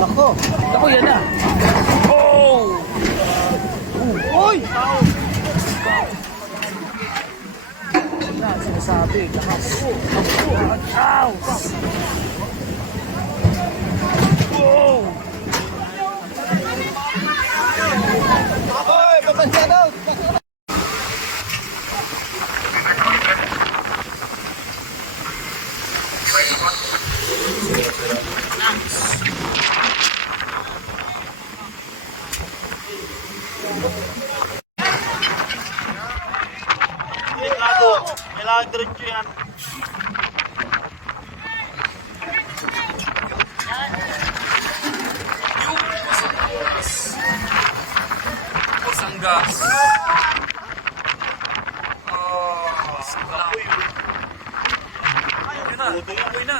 Nako. Ako, yan na. Oh! Uy! Yan na, sinasabi. Lakas. Ow! Wow! Oy! Papansya. Kailangan diretso yan. Sanggas. Ayun na, ayun na.